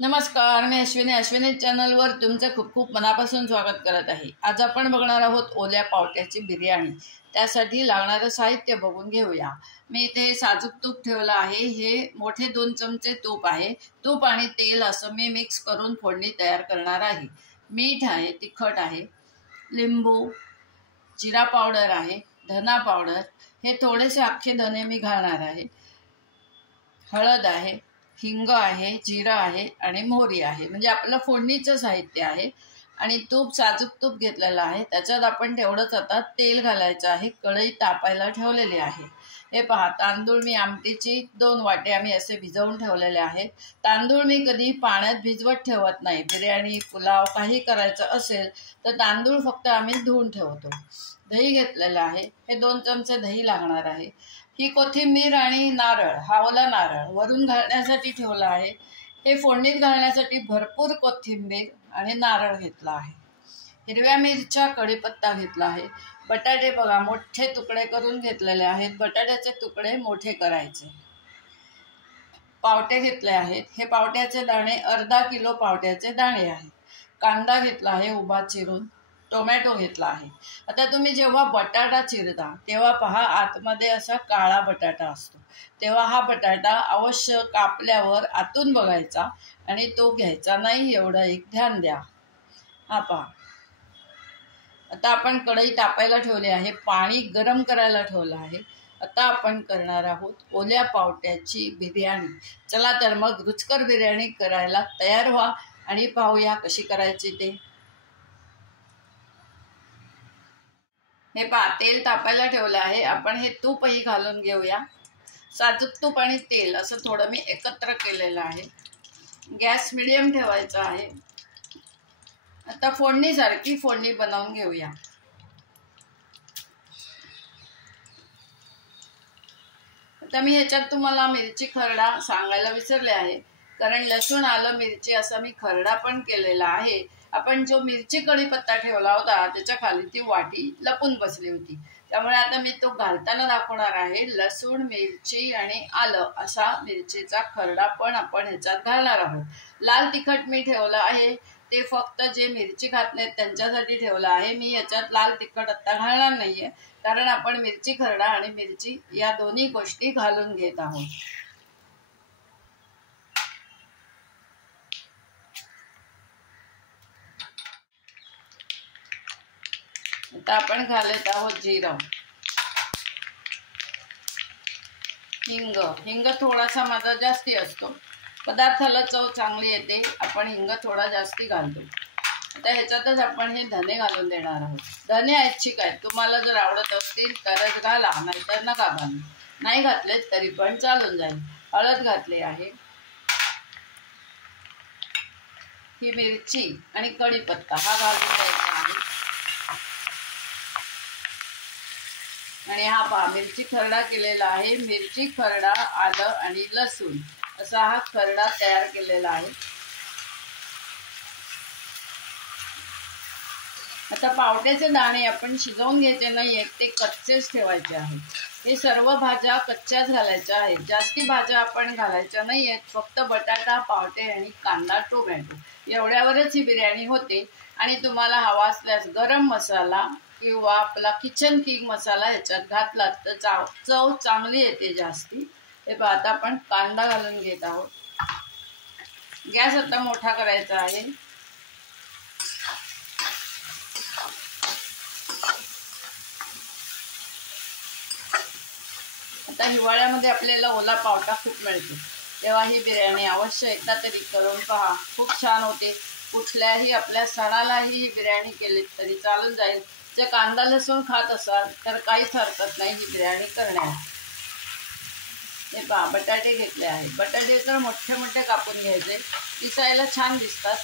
नमस्कार, मी अश्विनी चॅनलवर तुमचं खूप खूप मनापासून स्वागत करत आहे। आज आपण बघणार आहोत ओल्या पावट्याची बिर्याणी। त्यासाठी लागणारं साहित्य बघून घेऊया। मी इथे साजूक तूप ठेवलं आहे। हे मोठे 2 चमचे तूप आहे। तूप आणि तेल असं मी मिक्स करून फोडणी तयार करणार आहे। मीठ आहे, तिखट आहे, लिंबू, जिरा पावडर आहे, धना पावडर, हे थोडेसे अख्खे धने मी घालणार आहे, हळद आहे, हिंग आहे, जिरा आहे आणि मोहरी आहे। म्हणजे आपलं फोडणीचं साहित्य आहे। आणि तूप साजूक तूप घेतलेलं आहे। त्याच्यात आपण तेवढंच आता तेल घालायचं आहे। कढई तापायला ठेवलेली आहे। हे पहा, तांदूळ मी आमटीची 2 वाटे आम्ही असे भिजवून ठेवलेले आहेत। तांदूळ मी कधी पाण्यात भिजवत ठेवत नाही। बिर्याणी, पुलाव काही करायचं असेल तर तांदूळ फक्त आम्ही धुवून ठेवतो। दही घेतलेलं आहे। हे 2 चमचे दही लागणार आहे। ही कोथिंबीर आणि नारळ, हा ओला नारळ वरून घालण्यासाठी ठेवला आहे। हे फोडणीत घालण्यासाठी भरपूर कोथिंबीर आणि नारळ घेतला आहे। हिरव्या मिरच्या, कढीपत्ता घेतला आहे। बटाटे बघा, मोठे तुकडे करून घेतलेले आहेत। बटाट्याचे तुकडे मोठे करायचे। पावटे घेतले आहेत। हे पावट्याचे दाणे, अर्धा किलो पावट्याचे दाणे आहेत। कांदा घेतला आहे उभा चिरून। टोमॅटो घेतला आहे। आता तुम्ही जेव्हा बटाटा चिरता तेव्हा पहा, आतमध्ये असा काळा बटाटा असतो। तेव्हा हा बटाटा अवश्य कापल्यावर आतून बघायचा आणि तो घ्यायचा नाही, एवढं एक ध्यान द्या। हा पहा, आता आपण कढई तापायला ठेवली आहे। पाणी गरम करायला ठेवलं आहे। आता आपण करणार आहोत ओल्या पावट्याची बिर्याणी। चला तर मग रुचकर बिर्याणी करायला तयार व्हा आणि पाहूया कशी करायची ते। हे पहा, तेल तापायला ठेवलं आहे। आपण हे तूपही घालून घेऊया। साजूक तूप आणि तेल असं थोडं मी एकत्र केलेलं आहे। गॅस मिडियम ठेवायचा आहे। आता फोडणीसारखी फोडणी बनवून घेऊया। आता मी ह्याच्यात तुम्हाला मिरची खरडा सांगायला विसरले आहे, कारण लसूण, आलं, मिरची असा मी खरडा पण केलेला आहे। आपण जो मिरची कढीपत्ता ठेवला होता त्याच्या खाली ती वाटी लपून बसली होती, त्यामुळे आता मी तो घालताना दाखवणार आहे। लसूण, मिरची आणि आलं असा मिरचीचा खरडा पण आपण ह्याच्यात घालणार आहोत। लाल तिखट मी ठेवलं आहे, ते फक्त जे मिरची खात नाहीत त्यांच्यासाठी ठेवलं आहे। मी याच्यात लाल तिखट आता घालणार नाहीये, कारण आपण मिरची खरडा आणि मिरची या दोन्ही गोष्टी घालून घेत आहोत। आता आपण घालत आहोत जिरा, हिंग थोडासा माझा जास्ती असतो, पदार्थाला चव चांगली येते, आपण हिंग थोडा जास्ती घालतो। आता ह्याच्यातच आपण हे धने घालून देणार आहोत। धने ऐच्छिक आहेत, तुम्हाला जर आवडत असतील तरच घाला, नाहीतर नका घालू। नाही घातलेत तरी पण चालून जाईल। हळद घातली आहे, ही मिरची आणि कढीपत्ता हा घालून द्यायचा आहे। आणि हा पहा, मिरची खरडा केलेला आहे। मिरची खरडा, आलं आणि लसूण असा हा खरडा तयार केलेला आहे। आता पावट्याचे दाणे आपण शिजवून घ्यायचे नाहीयेत, ते कच्चेच ठेवायचे आहेत। हे सर्व भाज्या कच्च्याच घालायच्या आहेत, जास्ती भाज्या आपण घालायच्या नाहीयेत। फक्त बटाटा, पावटे आणि कांदा, टोमॅटो एवढ्यावरच ही बिर्याणी होते। आणि तुम्हाला हवा असल्यास गरम मसाला किंवा आपला किचन किंग मसाला ह्याच्यात घातलात तर चव चांगली येते जास्ती। हे पहा, आता आपण कांदा घालून घेत आहोत। गॅस आता मोठा करायचा आहे। आता हिवाळ्यामध्ये आपल्याला ओला पावटा खूप मिळतो, तेव्हा ही बिर्याणी अवश्य एकदा तरी करून पहा, खूप छान होते। कुठल्याही आपल्या सणालाही ही बिर्याणी केली तरी चालून जाईल। जर कांदा लसूण खात असाल तर काहीच हरकत नाही ही बिर्याणी करण्यात। हे पहा, बटाटे घेतले आहेत। बटाटे तर मोठे मोठे कापून घ्यायचे, दिसायला छान दिसतात।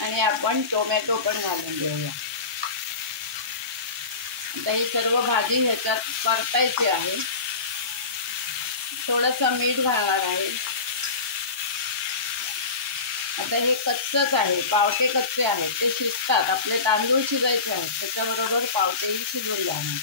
आणि आपण टोमॅटो पण घालून घेऊया। आता ही सर्व भाजी ह्याच्यात परतायची आहे। थोडंसं मीठ घालणार आहे। आता हे कच्चच आहे, पावटे कच्चे आहेत, ते शिजतात। आपले तांदूळ शिजायचे आहेत, त्याच्याबरोबर पावटेही शिजून जाणार।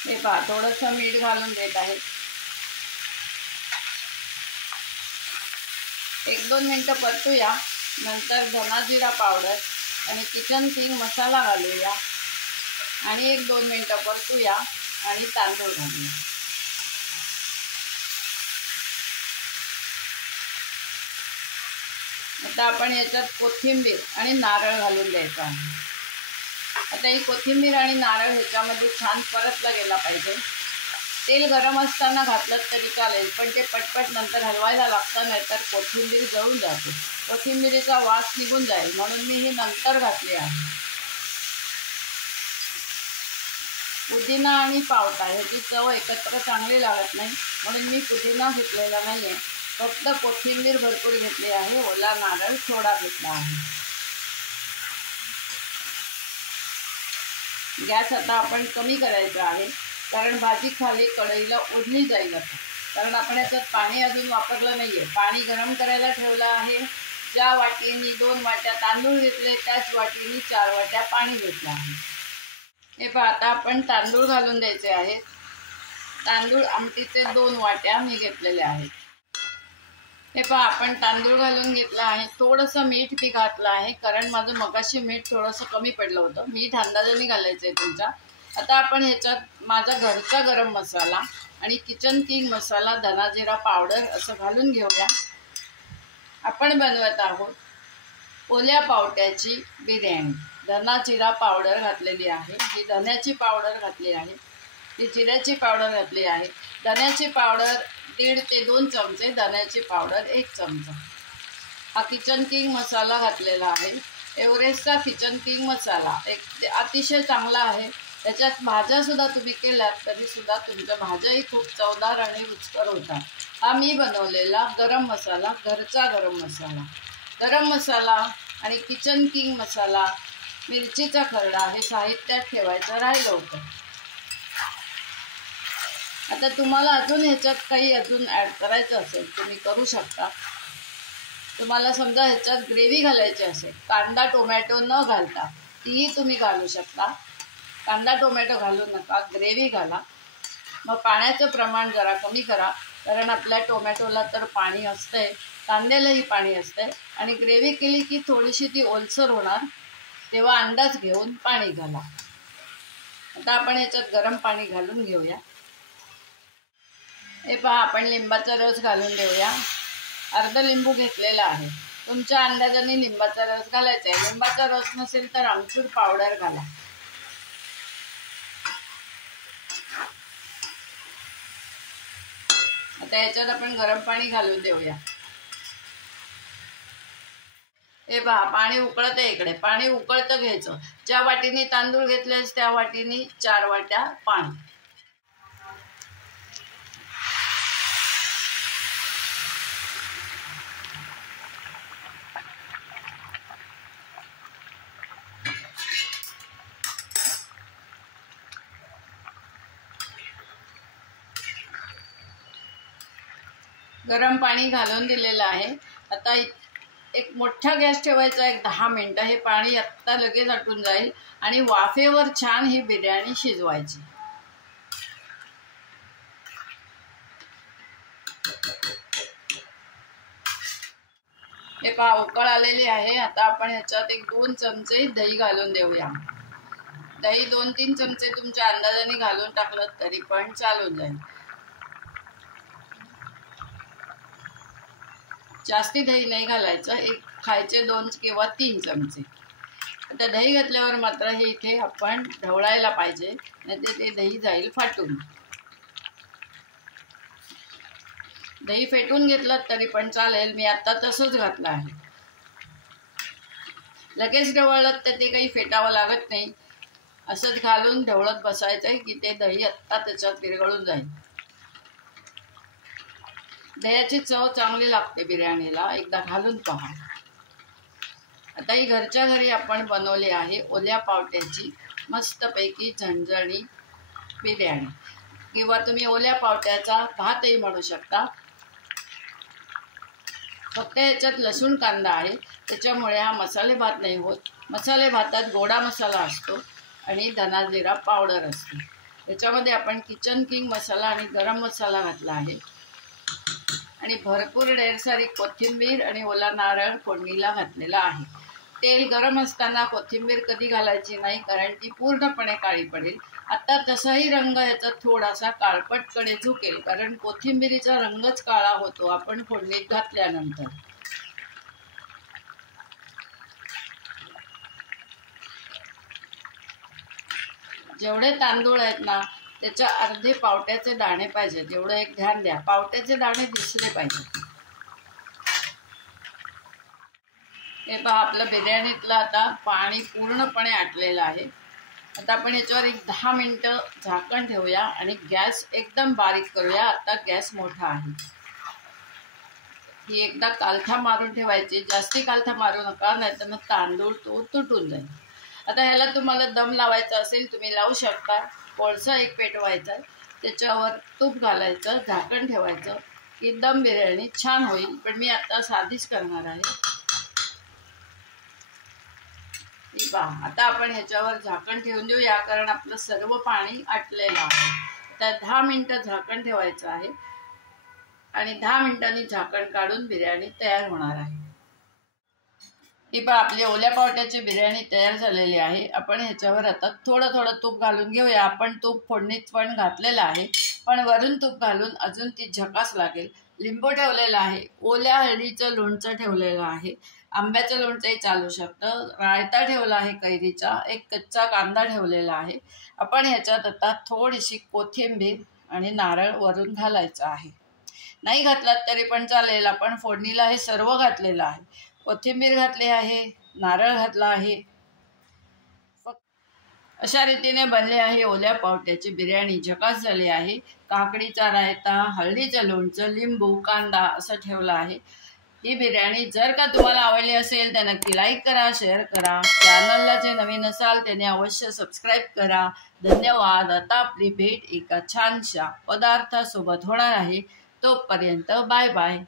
हे पहा, थोडंसं मीठ घालून देत आहे. 1-2 मिनटं परतूया. नंतर धना जिरा पावडर आणि किचन किंग मसाला घालूया आणि 1-2 मिनटं परतूया आणि तांदूळ घालूया. आता आपण याच्यात कोथिंबीर आणि नारळ घालून द्यायचा आहे. आता ही कोथिंबीर आणि नारळ ह्याच्यामध्ये छान परतला गेला पाहिजे. तेल गरम असताना घातलं तरी चालेल, पण ते पटपट नंतर हलवायला लागतं, नाहीतर कोथिंबीर जळून जाते. कोथिंबीरीचा वास निघून जाईल, म्हणून मी ही नंतर घातली आहे. पुदिना आणि पावटा ह्याची चव एकत्र चांगली लागत नाही, म्हणून मी पुदिना घेतलेला नाही आहे. फक्त कोथिंबीर भरपूर घेतली आहे, ओला नारळ थोडा घेतला आहे. गॅस आता आपण कमी करायचा आहे, कारण भाजी खाली कढईला ओढली जाईल आता. कारण आपण याच्यात पाणी अजून वापरलं नाही आहे. पाणी गरम करायला ठेवलं आहे. ज्या वाटीने 2 वाट्या तांदूळ घेतले, त्याच वाटीने 4 वाट्या पाणी घेतलं आहे. हे पहा, आता आपण तांदूळ घालून द्यायचे आहेत. तांदूळ आमटीचे 2 वाट्या मी घेतलेले आहेत. हे पहा, आपण तांदूळ घालून घेतला आहे. थोडंसं मीठ मी घातलं आहे, कारण माझं मगाशी मीठ थोडंसं कमी पडलं होतं. मीठ अंदाजाने घालायचं आहे तुमच्या. आता आपण ह्याच्यात माझा घरचा गरम मसाला आणि किचन किंग मसाला, धना जिरा पावडर असं घालून घेऊया. आपण बनवत आहोत ओल्या पावट्याची बिर्याणी. धना जिरा पावडर घातलेली आहे, ही धन्याची पावडर घातली आहे, ही जिऱ्याची पावडर घातली आहे. धन्याची पावडर 1.5 ते 2 चमचे, धन्याची पावडर 1 चमचा. हा किचन किंग मसाला घातलेला आहे. एव्हरेस्टचा किचन किंग मसाला एक अतिशय चांगला आहे. त्याच्यात भाज्यासुद्धा तुम्ही केल्यात तरीसुद्धा तुमच्या भाज्याही खूप चवदार आणि रुचकर होतात. हा मी बनवलेला गरम मसाला, घरचा गरम मसाला. गरम मसाला आणि किचन किंग मसाला, मिरचीचा खरडा हे साहित्यात ठेवायचं राहिलं होतं. आता तुम्हाला अजून ह्याच्यात काही ॲड करायचं असेल तुम्ही करू शकता. तुम्हाला समजा ह्याच्यात ग्रेव्ही घालायची असेल, कांदा टोमॅटो न घालता तीही तुम्ही घालू शकता. कांदा टोमॅटो घालू नका, ग्रेव्ही घाला. मग पाण्याचं प्रमाण जरा कमी करा, कारण आपल्या टोमॅटोला तर पाणी असतंय, कांद्यालाही पाणी असतंय. आणि ग्रेव्ही केली की थोडीशी ती ओलसर होणार, तेव्हा अंदाज घेऊन पाणी घाला. आता आपण ह्याच्यात गरम पाणी घालून घेऊया. हे पहा, आपण लिंबाचा रस घालून देऊया. अर्धा लिंबू घेतलेला आहे. तुमच्या अंदाजाने लिंबाचा रस घालायचा आहे. लिंबाचा रस नसेल तर आमचूर पावडर घाला. आता याच्यात आपण गरम पाणी घालून देऊया. हे पहा, पाणी उकळत आहे इकडे. पाणी उकळतं घ्यायचं. ज्या वाटीने तांदूळ घेतलेस त्या वाटीने 4 वाट्या पाणी. गरम पाणी घालून दिलेलं आहे. आता एक मोठा गॅस ठेवायचा, 10 मिनटं. हे पाणी आत्ता लगेच आटून जाईल आणि वाफेवर छान ही बिर्याणी शिजवायची. हे पहा, उकळ आलेली आहे. आता आपण ह्याच्यात 1-2 चमचे दही घालून देऊया. दही 2-3 चमचे तुमच्या अंदाजाने घालून टाकलं तरी पण चालून जाईल. जास्ती दही नाही घालायचं, एक खायचे 2 किंवा 3 चमचे. आता दही घातल्यावर मात्र हे इथे आपण ढवळायला पाहिजे, नाहीतर ते दही जाईल फाटून. दही फेटून घेतलं तरी पण चालेल, मी आता तसंच घातलं आहे. लगेच ढवळलं तर ते काही फेटावं लागत नाही. असंच घालून ढवळत बसायचं आहे की ते दही आत्ता त्याच्यात विरघळून जाईल. दह्याची चव चांगली लागते बिर्याणीला, एकदा घालून पहा. आता ही घरच्या घरी आपण बनवली आहे ओल्या पावट्याची मस्तपैकी झणझणी बिर्याणी, किंवा तुम्ही ओल्या पावट्याचा भातही म्हणू शकता. फक्त याच्यात लसूण कांदा आहे, त्याच्यामुळे हा मसाले भात नाही होत. मसाले भातात गोडा मसाला असतो आणि धना जिरा पावडर असते. याच्यामध्ये आपण किचन किंग मसाला आणि गरम मसाला घातला आहे आणि भरपूर ढेर सारी कोथिंबीर आणि ओला नारळ फोडणीला घातलेला आहे। तेल गरम असताना कोथिंबीर कधी घालायची नाही, कारण ती पूर्णपणे काळी पडेल। आता तसाही रंग याचा थोडासा काळपटकडे झुकेल, कारण कोथिंबीरीचा रंगच काळा होतो आपण फोडणीत घातल्यानंतर। जेवढे तांदूळ आहेत ना त्याच्या अर्धे पावट्याचे दाणे पाहिजेत, एवढं एक ध्यान द्या, पावट्याचे दाणे दिसले पाहिजेत। हे पहा, आपलं बिर्याणीतलं आता पाणी पूर्णपणे आटलेलं आहे। आता आपण याच्यावर एक 10 मिनिटं झाकण ठेवूया आणि गॅस एकदम बारीक करूया। आता गॅस मोठा आहे। ही एकदा कालथा मारून ठेवायची, जास्ती कालथा मारू नका, नाहीतर मग तांदूळ तो तुटून जाईल। आता ह्याला तुम्हाला दम लावायचा असेल तुम्ही लावू शकता। कोळसा एक पेटवायचा, त्याच्यावर तूप घालायचं, झाकण ठेवायचं की दम बिर्याणी छान होईल। पण मी आता साधीच करणार आहे। पहा, आता आपण ह्याच्यावर झाकण ठेवून देऊया, कारण आपलं सर्व पाणी आटलेलं आहे। आता 10 मिनिटं झाकण ठेवायचं आहे आणि 10 मिनिटांनी झाकण काढून बिर्याणी तयार होणार आहे। ही पहा, आपली ओल्या पावट्याची बिर्याणी तयार झालेली आहे। आपण ह्याच्यावर आता थोडं थोडं तूप घालून घेऊया। आपण तूप फोडणीत पण घातलेलं आहे, पण वरून तूप घालून अजून ती झकास लागेल। लिंबू ठेवलेला आहे, ओल्या हळदीचं लोणचं ठेवलेलं आहे, आंब्याचं लोणचंही चालू शकतं, रायता ठेवला आहे कैरीचा, एक कच्चा कांदा ठेवलेला आहे। आपण ह्याच्यात आता थोडीशी कोथिंबीर आणि नारळ वरून घालायचं आहे। नाही घातलात तरी पण चालेल, आपण फोडणीला हे सर्व घातलेलं आहे। कोथिंबीर घातली आहे, नारळ घातला आहे। अशा रीतीने बनले आहे ओल्या पावट्याची बिर्याणी, झकास झाली आहे। काकडीचा रायता, हळदीचं लोणचं, लिंबू, कांदा असं ठेवलं आहे। ही बिर्याणी जर का तुम्हाला आवडली असेल तर नक्की लाईक करा, शेअर करा। चॅनलला जे नवीन असाल त्याने अवश्य सबस्क्राईब करा। धन्यवाद। आता आपली भेट एका छानशा पदार्थासोबत होणार आहे, तोपर्यंत बाय बाय।